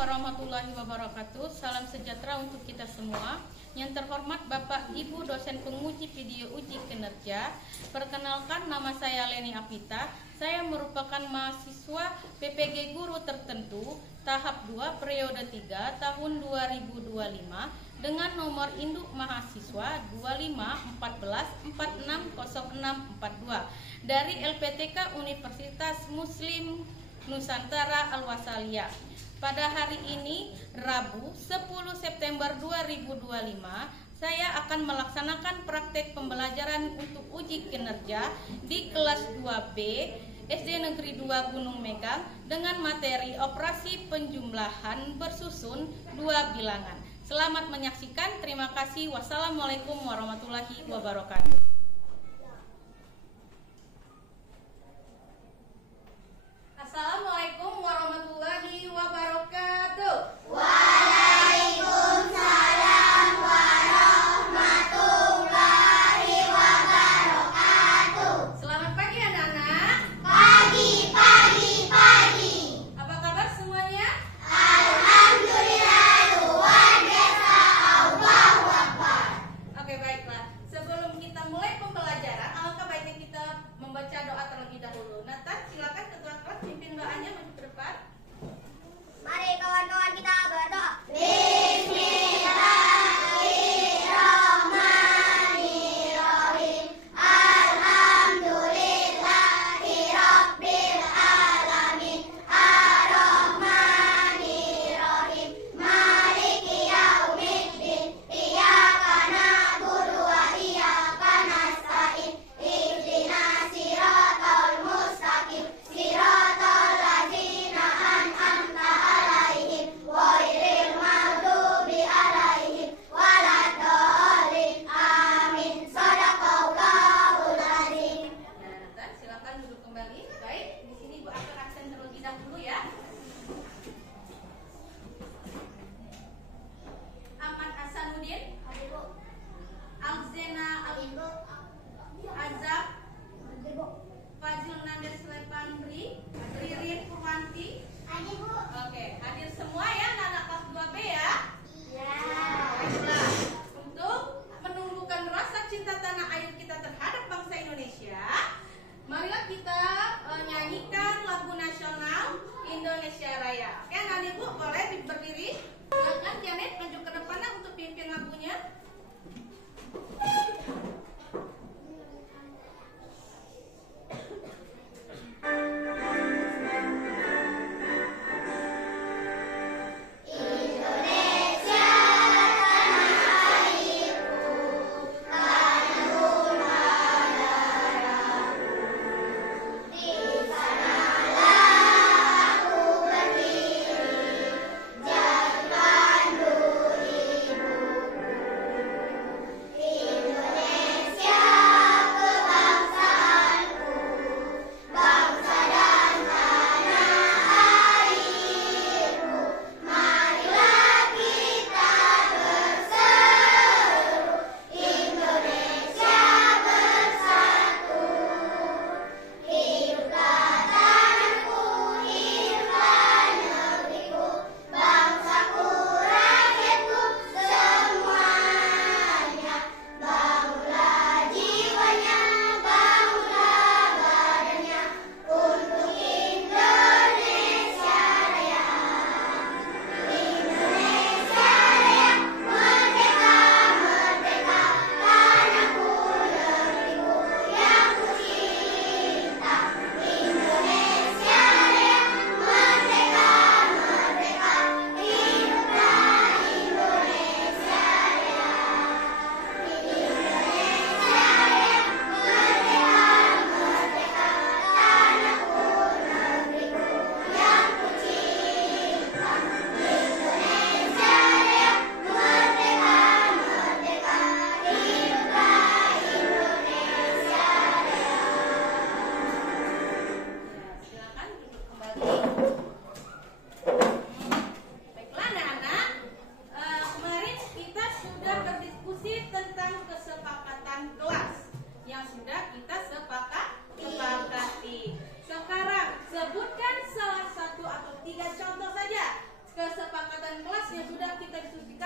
warahmatullahi wabarakatuh. Salam sejahtera untuk kita semua. Yang terhormat Bapak Ibu dosen penguji video uji kinerja. Perkenalkan, nama saya Leni Apita. Saya merupakan mahasiswa PPG Guru Tertentu tahap 2 periode 3 tahun 2025 dengan nomor induk mahasiswa 2514460642 dari LPTK Universitas Muslim Nusantara Al-Wasaliyah. Pada hari ini, Rabu 10 September 2025, saya akan melaksanakan praktek pembelajaran untuk uji kinerja di kelas 2B SD Negeri 2 Gunung Megang dengan materi operasi penjumlahan bersusun 2 bilangan. Selamat menyaksikan, terima kasih. Wassalamualaikum warahmatullahi wabarakatuh. Assalamualaikum warahmatullahi wabarakatuh. Waalaikumsalam warahmatullahi wabarakatuh. Selamat pagi anak-anak. Pagi. Apa kabar semuanya? Alhamdulillah, luar biasa. Allahu Akbar. Oke, baiklah. Sebelum kita mulai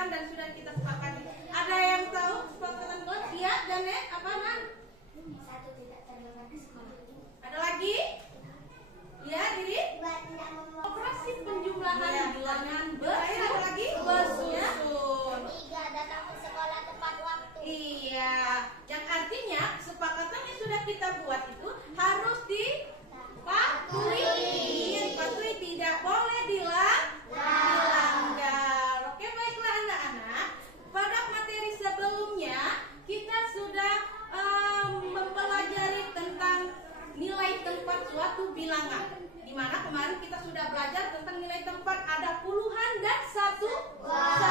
bicarakan dan sudah kita sepakati. Ada yang tahu kesepakatan kelas? Iya, Janet, apa Man? Satu, tidak terlibat di sekolah. Ada lagi? Ya, Didi? Dua, tidak membawa. Operasi penjumlahan bilangan Ada lagi? bersusun. Tiga, datang ke sekolah tepat waktu. Iya, yang artinya kesepakatan yang sudah kita buat itu harus dipatuhi, tidak boleh dilanggar. Oke, baiklah anak-anak. Pada materi sebelumnya kita sudah mempelajari tentang nilai tempat suatu bilangan. Di mana kemarin kita sudah belajar tentang nilai tempat ada puluhan dan satuan.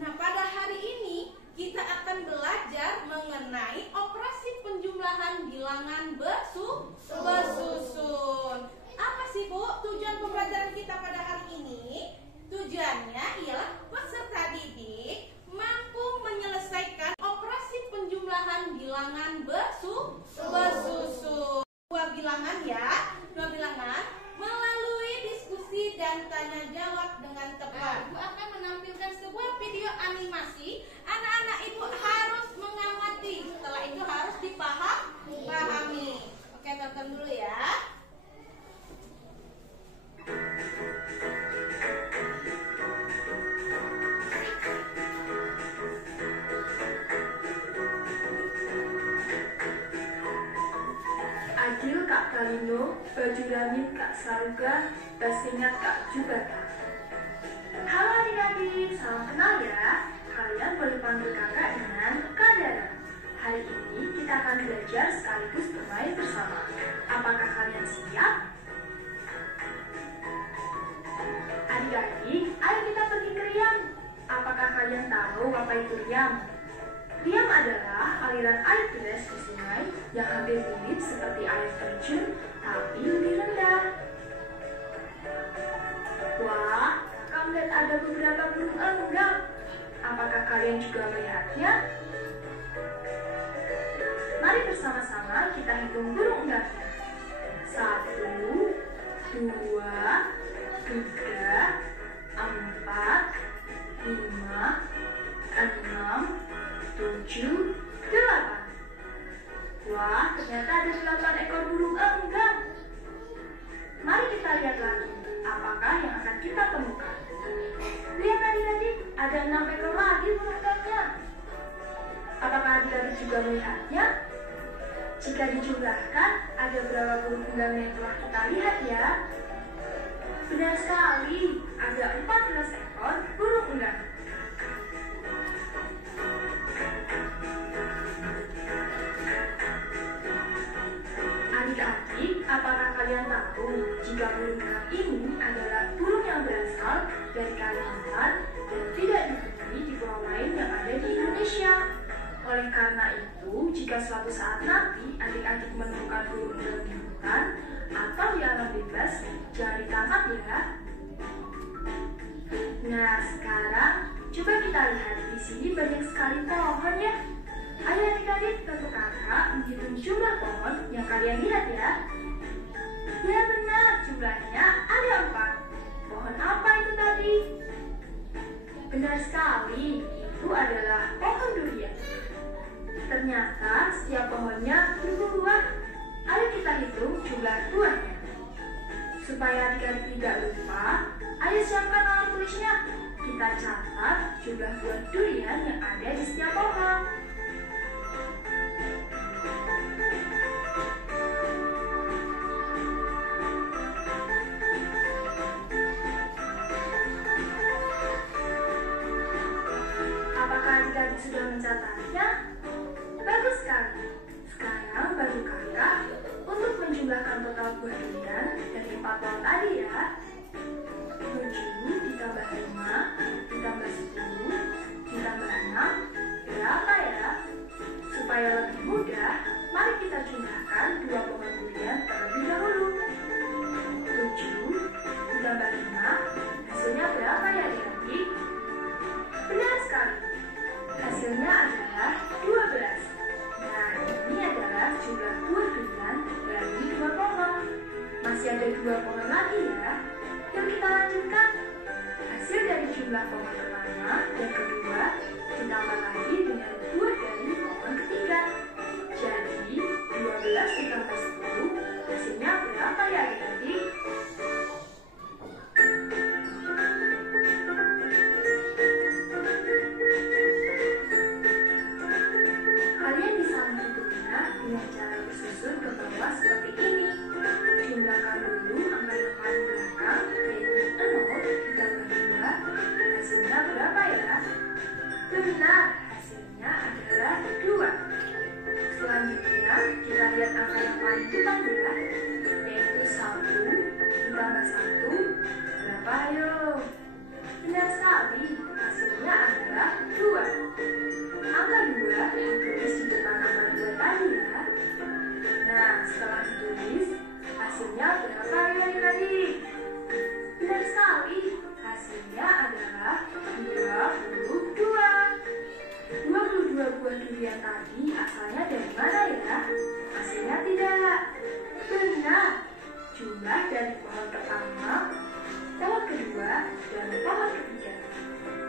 Nah, pada hari ini kita akan belajar mengenai operasi penjumlahan bilangan bersusun. Apa sih Bu tujuan pembelajaran kita pada hari ini? Tujuannya ialah peserta didik mampu menyelesaikan operasi penjumlahan bilangan bersusun. Dua bilangan melalui diskusi dan tanya jawab dengan tepat. Ibu akan menampilkan sebuah video animasi. Anak-anak ibu harus mengamati. Setelah itu harus dipahami. Oke, tonton dulu ya. Adil Kak Kalindo, baju Ramin Kak Saruga, basingat Kak Jubata. Halo adik-adik, salam kenal ya. Kalian boleh panggil kakak dengan Kak Dara. Hari ini kita akan belajar sekaligus bermain bersama. Apakah kalian siap? Adik-adik, ayo kita pergi ke riam. Apakah kalian tahu apa itu riam? Riam adalah aliran air deras di sungai yang hampir mirip seperti air terjun, tapi lebih rendah. Wah, kakak melihat ada beberapa burung enggang. Apakah kalian juga melihatnya? Mari bersama-sama kita hitung burung enggangnya. 1, 2, 3, 4, 5, 6, 7, 8. Wah, ternyata ada 8 ekor burung enggang. Mari kita lihat lagi, apakah yang akan kita temukan. Lihat adik-adik, ada 6 ekor lagi burung enggangnya. Apakah adik-adik juga melihatnya? Jika dijumlahkan, ada berapa burung enggang yang telah kita lihat ya? Benar sekali, ada 14 ekor burung enggang. Adik-adik, apakah kalian tahu jika burung enggang ini adalah burung yang berasal dari Kalimantan dan tidak ditemui di pulau lain yang ada di Indonesia? Oleh karena itu, jika suatu saat nanti adik-adik menemukan burung enggang di hutan atau di alam bebas, jangan ditangkap ya. Nah, sekarang coba kita lihat di sini banyak sekali pohon ya. Ayo adik-adik, bantu kakak menghitung jumlah pohon yang kalian lihat ya. Ya benar, jumlahnya ada 4. Pohon apa itu tadi? Benar sekali, itu adalah pohon durian. Ternyata setiap pohonnya berbuah. Ayo kita hitung jumlah buahnya. Supaya adik-adik tidak lupa, ayo siapkan alat tulisnya. Kita catat jumlah buah durian yang ada di setiap pohon. Apakah adik-adik sudah mencatatnya? Bagus sekali. Sekarang bantu kakak untuk menjumlahkan total buah durian dari 4 pohon tadi ya. 7 ditambah 5 ditambah 10 ditambah 6 berapa ya? Supaya lebih mudah, mari kita jumlahkan 2 pohon durian terlebih dahulu. 7 ditambah 5 hasilnya berapa ya adik-adik? Benar sekali. Hasilnya adalah 12. Nah, ini adalah jumlah buah durian dari 2 pohon. Masih ada 2 pohon lagi ya. Yuk kita lanjutkan. Hasil dari jumlah pohon pertama dan kedua ditambah lagi dengan 2 dari pohon ketiga. Jadi 12 ditambah 10 hasilnya berapa ya adik-adik? Kalian bisa menghitungnya dengan cara bersusun ke bawah seperti ini. Jumlahkan dulu angka yang paling belakang, yaitu 0 ditambah 2. Hasilnya berapa ya? Benar, hasilnya adalah 2. Selanjutnya, kita lihat angka yang paling depan ya, yaitu 1 ditambah 1. Berapa ayo? Benar sekali, hasilnya adalah 2. Angka 2 ditulis di depan angka 2 tadi ya. Nah, setelah ditulis, hasilnya berapa ya adik-adik? Benar sekali, hasilnya adalah 22. 22 buah durian tadi asalnya dari mana ya? Hasilnya tidak. Benar, jumlah dari pohon pertama, pohon kedua, dan pohon ketiga.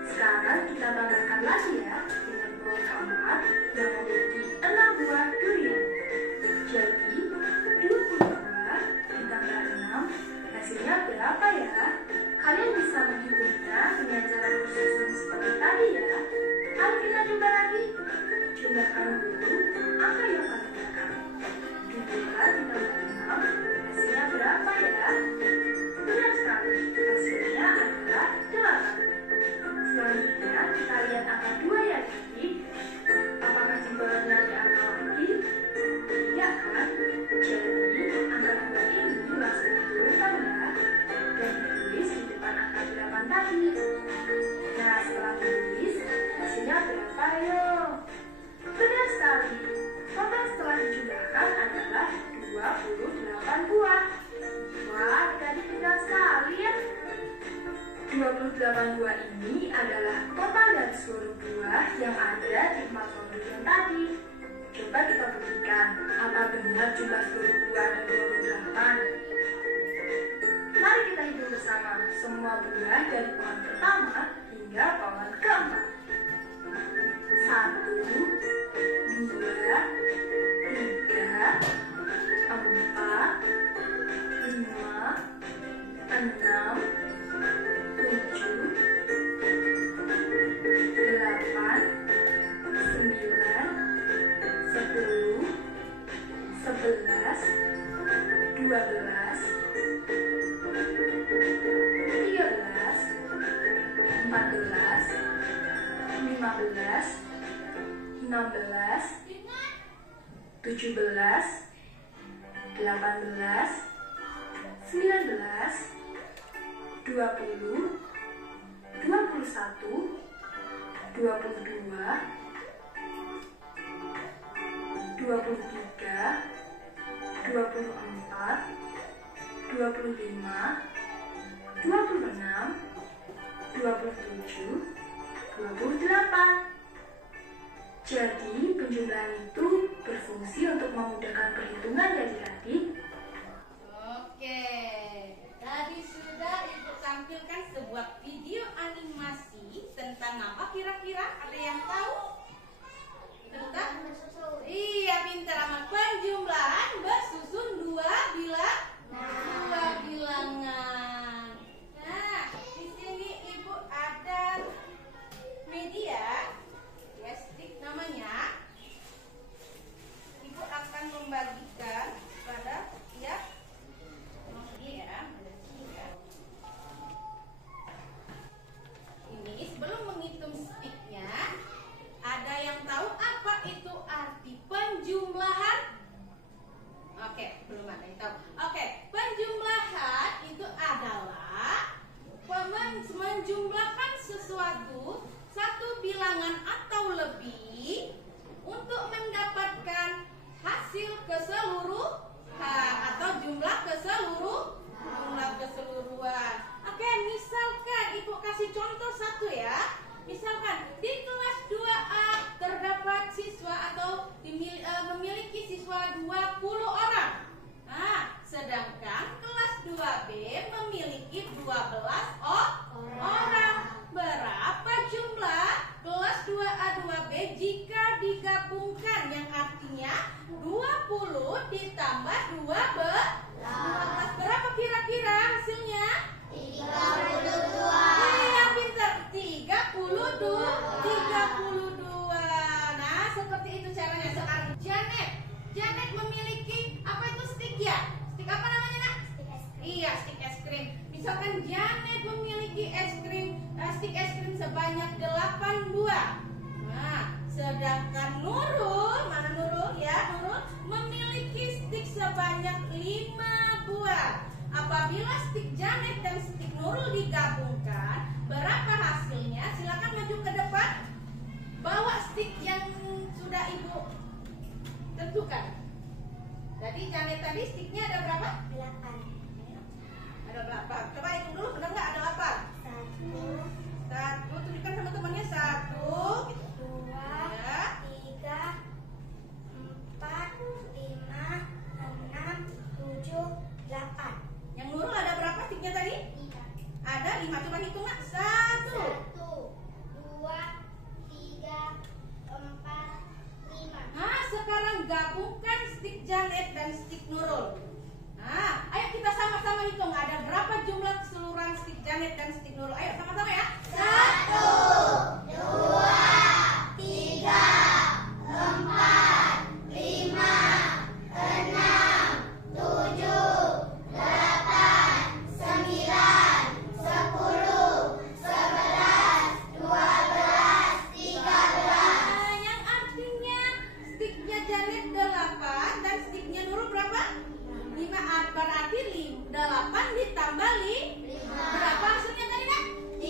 Sekarang kita tambahkan lagi ya dengan pohon keempat yang memiliki 6 buah durian. Jadi 22 ditambah 6 hasilnya berapa ya? Kalian bisa menghitungnya dengan cara bersusun seperti tadi ya. Ayo kita coba lagi. Jumlahkan dulu angka yang paling belakang. 2 ditambah 6 hasilnya berapa ya? Benar sekali, hasilnya adalah 8. Selanjutnya kita lihat angka 2 ya adik. Apakah di bawahnya ada angka lagi? Tidak kan? Jadi angka 2 ini langsung diturunkan ya, dan ditulis di depan angka 8 tadi. Nah, setelah ditulis, hasilnya berapa ayo? Benar sekali, total setelah dijumlahkan adalah 28 buah. Wah, adik-adik pintar sekali ya. 28 buah ini adalah total dari seluruh buah yang ada di 4 pohon durian tadi. Coba kita buktikan, apa benar jumlah seluruh buah ada 28? Mari kita hitung bersama semua buah dari pohon pertama hingga pohon keempat. 1, 2, 3, 4, 5, 6, 7, 8, 9, 10, 11, 12, 13, 14, 15, 16, 17, 18, 19, 20, 21, 22, 23, 24, 25, 26, 27, 28. Jadi, penjumlahan itu berfungsi untuk memudahkan perhitungan ya adik-adik. Oke, tadi sudah Ibu tampilkan sebuah video animasi tentang apa kira-kira? Ada yang tahu? Tentang? Iya, pintar amat. Penjumlahan bersusun dua bilangan. Nah, di sini Ibu ada media, ya stick namanya. Ibu akan membagikan pada ya. Ini sebelum menghitung sticknya, ada yang tahu apa itu arti penjumlahan? Oke, belum ada yang tahu. Oke, penjumlahan itu adalah menjumlahkan sesuatu satu bilangan atau lebih untuk mendapatkan hasil keseluruhan atau jumlah keseluruhan. Oke, misalkan Ibu kasih contoh satu ya. Misalkan di kelas 2A terdapat siswa atau memiliki siswa 20 orang. Nah, sedangkan kelas 2B memiliki 12 orang. Berapa jumlah sebanyak 8 buah. Nah, sedangkan Nurul, mana Nurul ya? Nurul memiliki stik sebanyak 5 buah. Apabila stik Janet dan stik Nurul digabungkan, berapa hasilnya? Silakan maju ke depan. Bawa stik yang sudah Ibu tentukan. Jadi Janet tadi stiknya ada berapa? 8. Ada 8. Coba hitung dulu, benar nggak ada 8? 1. Tunjukkan sama temannya 1. 2, Ya. 3, 4, 5, 6, 7, 8. Yang Nurul ada berapa stiknya tadi? 3. Ada 5. Coba hitung nggak? 1. 1, 2, 3, 4, 5. Nah, sekarang gabungkan stik Janet dan stik Nurul. Nah, ayo kita sama-sama hitung ada berapa jumlah keseluruhan stik Janet dan stik Nurul. Ayo sama-sama ya. 1, 2, 3, 4, 5, 6, 7, 8, 9, 10, 11, 12, 13. Nah, yang artinya stiknya Janet 8 dan stiknya Nurul berapa? 5. Berarti 8 ditambah 5. Berapa hasilnya tadi, Nak? 15.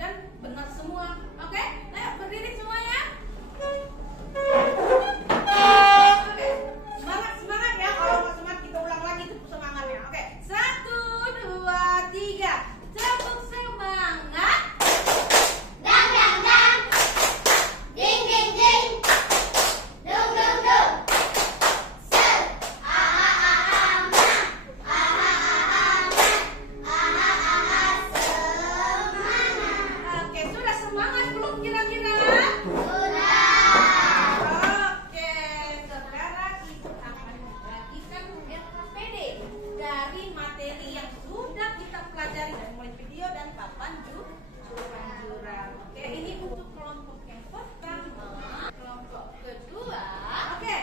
dan benar semua. Oke, ayo berdiri semuanya. Oke, semangat ya. Kalau nggak semangat kita ulang lagi tuh semangatnya. Oke, 1, 2, 3. Tepuk semangat. Dang dang dang. Ding ding ding. Dung dung dung. Se. Aha aha ma. Aha aha ma. Aha aha semangat. Oke, sudah semangat belum kira-kira? Sudah. Oke, sekarang kita akan membagikan LKPD dari materi yang sudah kita pelajari dari mulai video dan papan jurang. Oke, ini untuk kelompok yang pertama, kelompok kedua. Oke,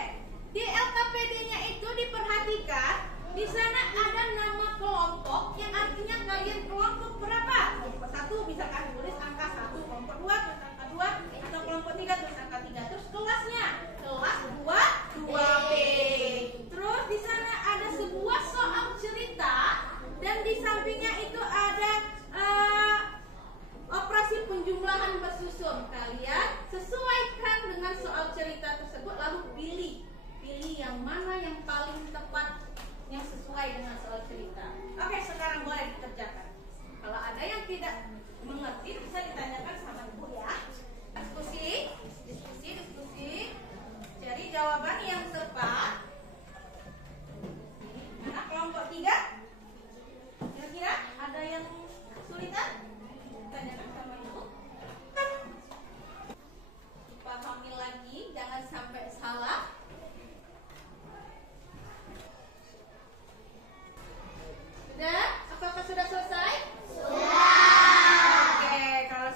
di LKPD-nya itu diperhatikan di sana ada nama kelompok yang artinya kalian kelompok berapa? Kelompok 1 misalkan tulis angka 1, kelompok 2 tulis angka 2, atau kelompok 3 tulis angka 3. Terus kelasnya, kelas 2B. Terus di sana ada sebuah soal cerita dan di sampingnya itu ada operasi penjumlahan bersusun. Kalian sesuaikan dengan soal cerita tersebut lalu pilih yang mana yang paling tepat yang sesuai dengan soal cerita. Oke, sekarang boleh dikerjakan. Kalau ada yang tidak mengerti bisa ditanyakan sama ibu ya. Diskusi. Cari jawaban yang tepat. Mana kelompok 3? Kira-kira ada yang kesulitan? Tanyakan sama ibu. Dipahami lagi, jangan sampai salah. Sudah? Apakah sudah selesai? Sudah. Oke, kalau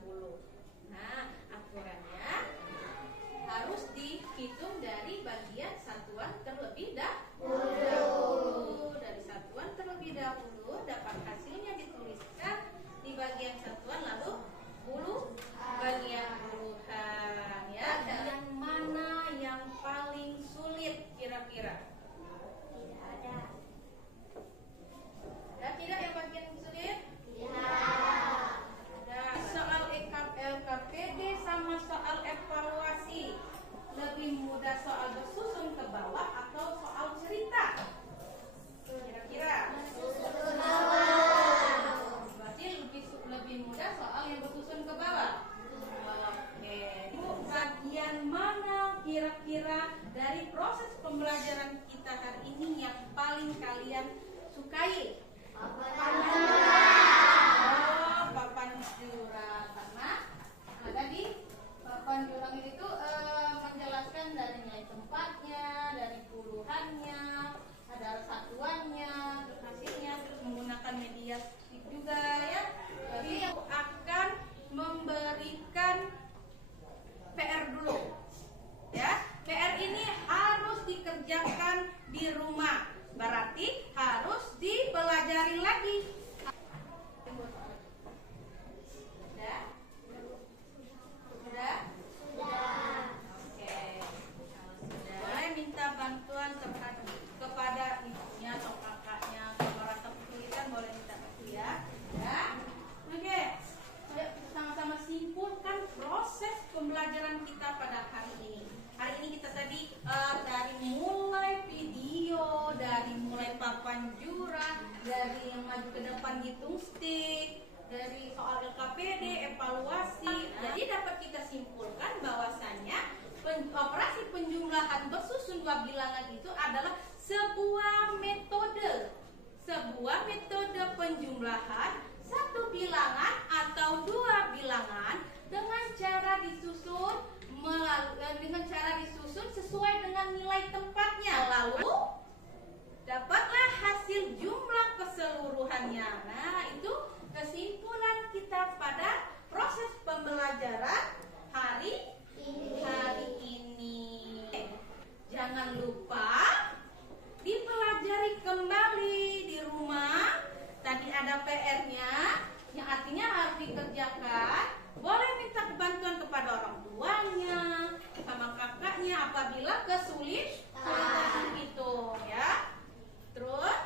dahulu. Nah, aturannya harus dihitung dari bagian satuan terlebih dahulu. Dari satuan terlebih dahulu, dapat hasilnya dituliskan di bagian satuan, lalu bagian puluhan, ya. Yang mana yang paling sulit kira-kira? Ada tidak yang bagian sulit? Ada. Soal LKPD sama soal evaluasi, lebih mudah soal bersusun ke bawah atau soal cerita? Kira-kira? Berarti lebih mudah soal yang bersusun ke bawah. Oke. Bagian mana kira-kira dari proses pembelajaran kita hari ini yang paling kalian sukai? Papan jurang. Karena tadi papan jurang itu menjelaskan dari nilai tempatnya, dari puluhannya, ada satuannya, terus hasilnya, terus menggunakan media juga, ya. Jadi aku akan memberikan PR dulu, ya. PR ini harus dikerjakan di rumah, berarti harus dipelajari lagi. Sudah? Oke. Boleh minta bantuan kepada ibunya atau kakaknya, kalau rasa kesulitan boleh minta bantu, ya. Ya. Oke. Ayo kita sama-sama simpulkan proses pembelajaran kita pada hari ini. Hari ini kita tadi dari mulai video, dari mulai papan jurang, dari yang maju ke depan hitung stick, dari soal LKPD, evaluasi. Jadi dapat kita simpulkan bahwasanya operasi penjumlahan bersusun dua bilangan itu adalah sebuah metode penjumlahan satu bilangan atau dua bilangan dengan cara disusun sesuai dengan nilai tempatnya, lalu dapatlah hasil jumlah keseluruhannya. Nah, itu kesimpulan kita pada proses pembelajaran hari ini. Jangan lupa dipelajari kembali di rumah. Tadi ada PR-nya, yang artinya harus dikerjakan. Boleh minta bantuan kepada orang tuanya, sama kakaknya apabila kesulitan hitung, ya. Terus